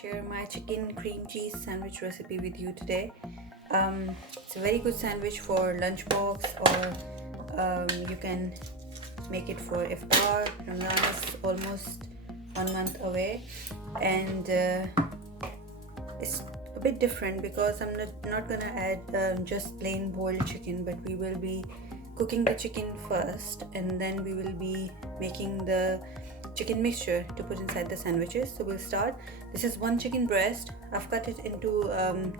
share my chicken cream cheese sandwich recipe with you today. It's a very good sandwich for lunchbox, or you can make it for Iftar. Ramadan is almost 1 month away, and it's a bit different because I'm not gonna add just plain boiled chicken, but we will be cooking the chicken first, and then we will be making the chicken mixture to put inside the sandwiches. So we'll start. This is one chicken breast. I've cut it into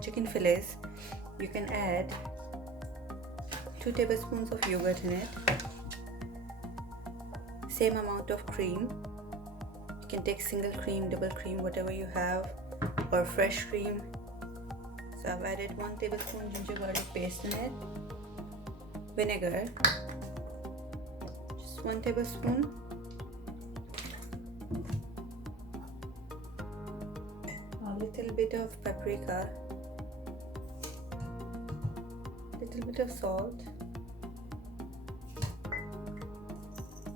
chicken fillets. You can add 2 tablespoons of yogurt in it, same amount of cream. You can take single cream, double cream, whatever you have, or fresh cream. So I've added 1 tablespoon ginger garlic paste in it, vinegar, just 1 tablespoon, a little bit of paprika, little bit of salt,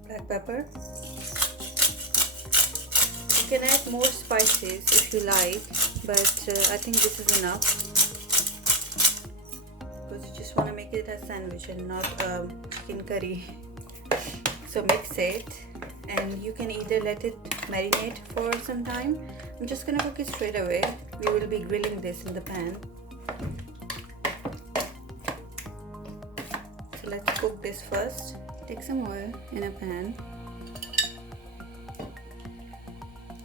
black pepper. You can add more spices if you like, but I think this is enough because you just want to make it a sandwich and not chicken curry. So mix it, and you can either let it marinate for some time. I'm just gonna cook it straight away. We will be grilling this in the pan. So let's cook this first. Take some oil in a pan.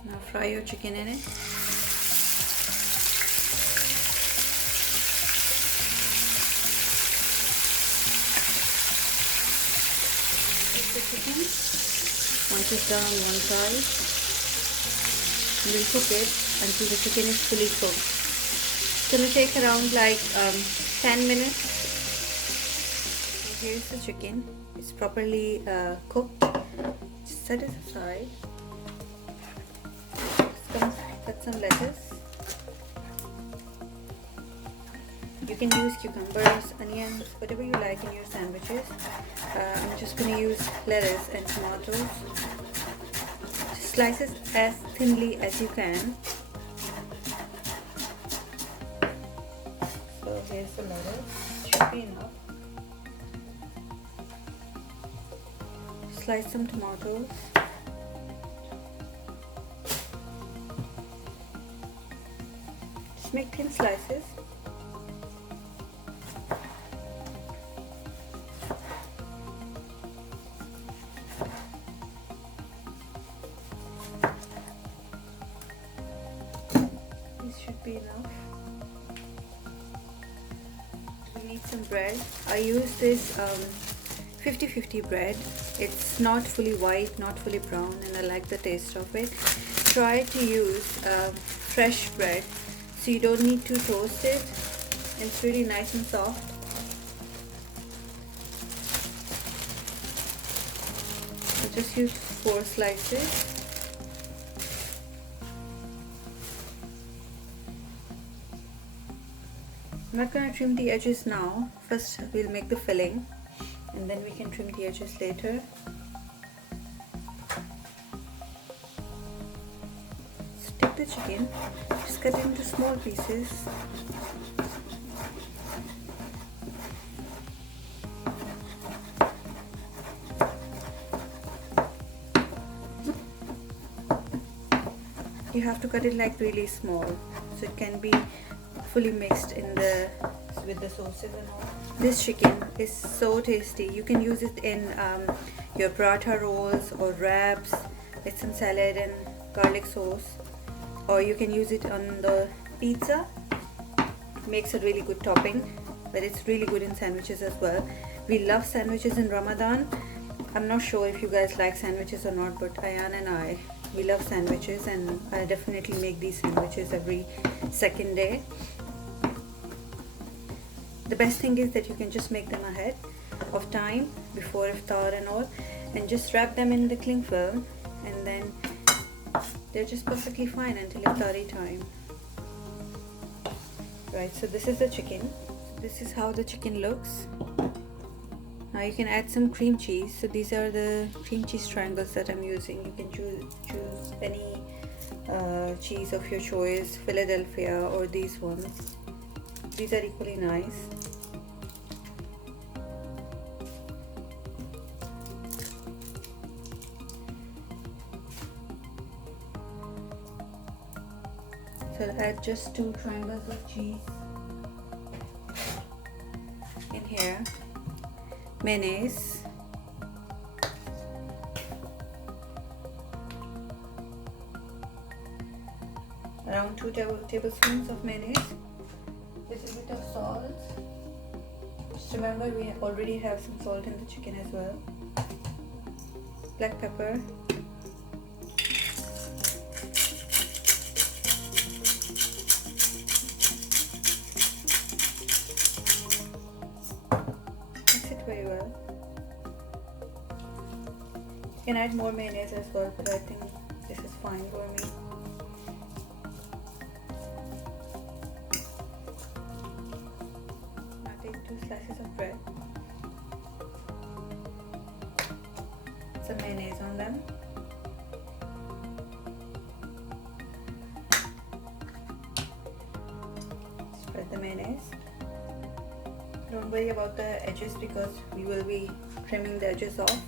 Now fry your chicken in it. Take the chicken, once it's done on one side, and we'll cook it until the chicken is fully cooked. It's gonna take around like 10 minutes. So here's the chicken. It's properly cooked. Just set it aside. Cut some lettuce. You can use cucumbers, onions, whatever you like in your sandwiches. I'm just going to use lettuce and tomatoes. Just slice it as thinly as you can. So here's the lettuce. Should be enough. Slice some tomatoes. Just make thin slices. This should be enough. We need some bread. I use this 50-50 bread. It's not fully white, not fully brown, and I like the taste of it. Try to use fresh bread, so you don't need to toast it. It's really nice and soft. So just use 4 slices. I'm not going to trim the edges now. First we'll make the filling, and then we can trim the edges later. So take the chicken, just cut it into small pieces. You have to cut it like really small, so it can be fully mixed with the sauces and all. This chicken is so tasty. You can use it in your paratha rolls or wraps with some salad and garlic sauce, or you can use it on the pizza. It makes a really good topping, but it's really good in sandwiches as well. We love sandwiches in Ramadan. I'm not sure if you guys like sandwiches or not, but Ayan and we love sandwiches, and I definitely make these sandwiches every second day. The best thing is that you can just make them ahead of time before Iftar and all, and just wrap them in the cling film, and then they're just perfectly fine until Iftari time. Right, so this is the chicken. This is how the chicken looks. Now you can add some cream cheese. So these are the cream cheese triangles that I'm using. You can choose any cheese of your choice, Philadelphia or these ones. These are equally nice. So I'll add just 2 triangles of cheese in here. Mayonnaise. Around 2 tablespoons of mayonnaise. Little bit of salt. Just remember we already have some salt in the chicken as well. Black pepper. Mix it very well. You can add more mayonnaise as well, but I think this is fine for me. Slices of bread, some mayonnaise on them, spread the mayonnaise. Don't worry about the edges because we will be trimming the edges off.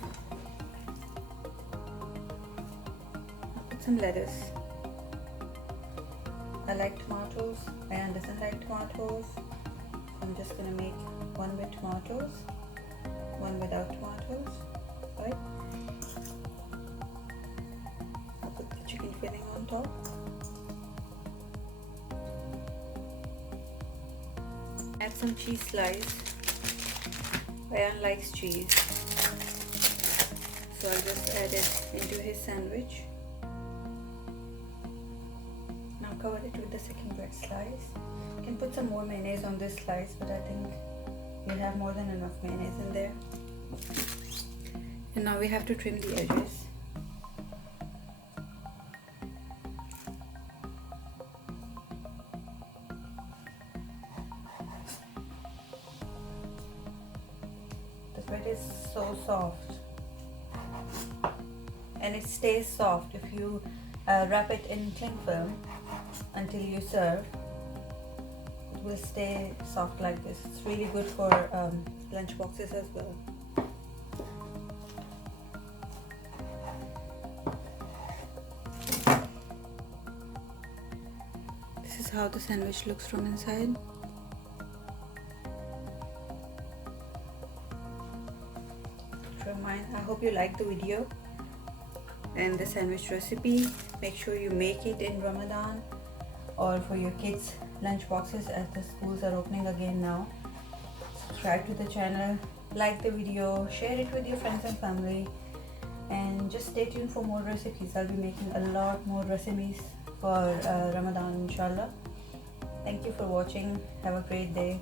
Put some lettuce. I like tomatoes, Ayan doesn't like tomatoes. I'm just gonna make one with tomatoes, one without tomatoes, right? I'll put the chicken filling on top. Add some cheese slice. Ayan likes cheese, so I'll just add it into his sandwich. Now cover it with the second bread slice. You can put some more mayonnaise on this slice, but I think we'll have more than enough mayonnaise in there. And now we have to trim the edges. The bread is so soft, and it stays soft if you wrap it in cling film until you serve. Will stay soft like this. It's really good for lunch boxes as well. This is how the sandwich looks from inside. I hope you liked the video and the sandwich recipe. Make sure you make it in Ramadan or for your kids' lunch boxes as the schools are opening again now. Subscribe to the channel, like the video, share it with your friends and family, and just stay tuned for more recipes. I'll be making a lot more recipes for Ramadan inshallah. Thank you for watching. Have a great day.